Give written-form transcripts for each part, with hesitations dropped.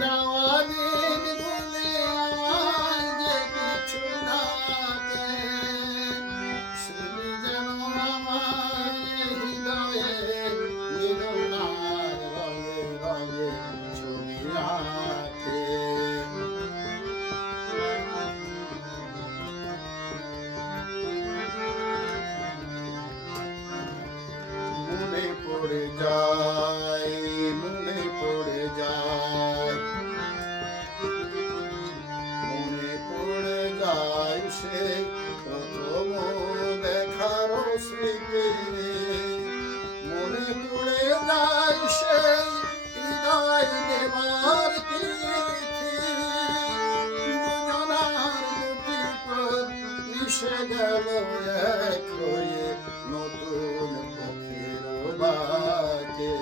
যাওয়া দিন ভুলে আমায় যে পিছু ডাকে, স্মৃতি যেন আমার হৃদয়ে বেদনার রঙে রঙে ছবি আঁকে। মনে পড়ে যায়, মনে পড়ে যায়, মনে পড়ে যায় সেই প্রথম দেখার স্মৃতি, মনে পড়ে যায় সেই হৃদয় দেবার তিথি, দুজনার দুটি পথ মিশে গেল এক হয়ে নতুন পথের বাঁকে।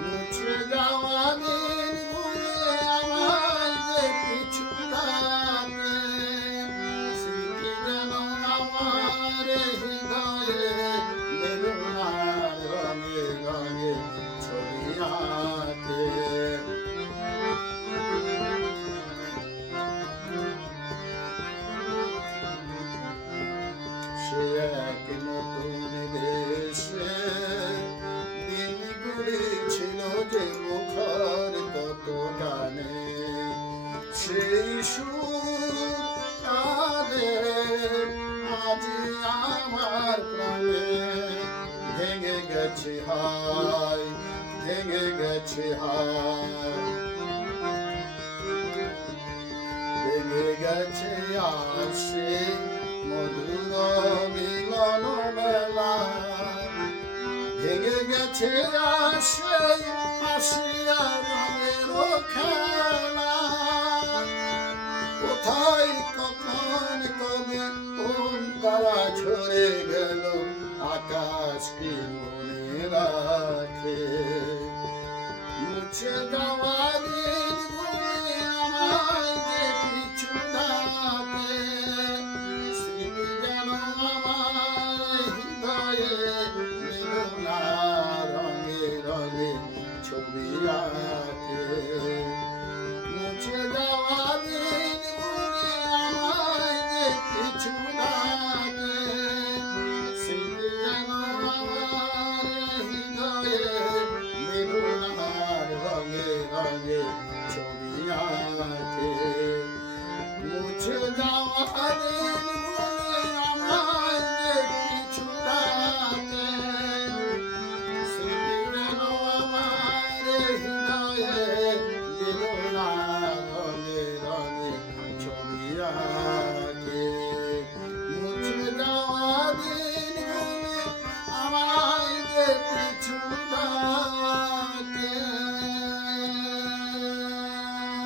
মুছে যাওয়া দিন ভুলে আমায় যে পিছু ডাকে, স্মৃতি যেন আমার হৃদয়ে বেদনার রঙে রঙে ছবি আঁকে। সে এক নতুন দেশে দিনগুলি ছিল যে মুখর কত গানে, সেই সুর তাদের আজি আমার প্রাণে ভেঙে গেছে হায়, ভেঙে গেছে হায়, ভেঙে গেছে আসে মধুর মিলন মেলা, ভেঙে গেছে আসে হাসিয়া রঙের খেলা। কোথায় কখন কবে কোন তারা ঝরে গেল আকাশ কি মনে রাখে। মুছে যাওয়া দিন ভুলে আমায় যে পিছু ডাকে, স্মৃতি যেন আমার হৃদয়ে বেদনার রঙে রঙে ছবি আঁকে। মুছে যাওয়া দিন ভুলে আমায় যে পিছু ডাকে, স্মৃতি যেন আমার হৃদয়ে বেদনার রঙে রঙে ছবি আঁকে। মুছে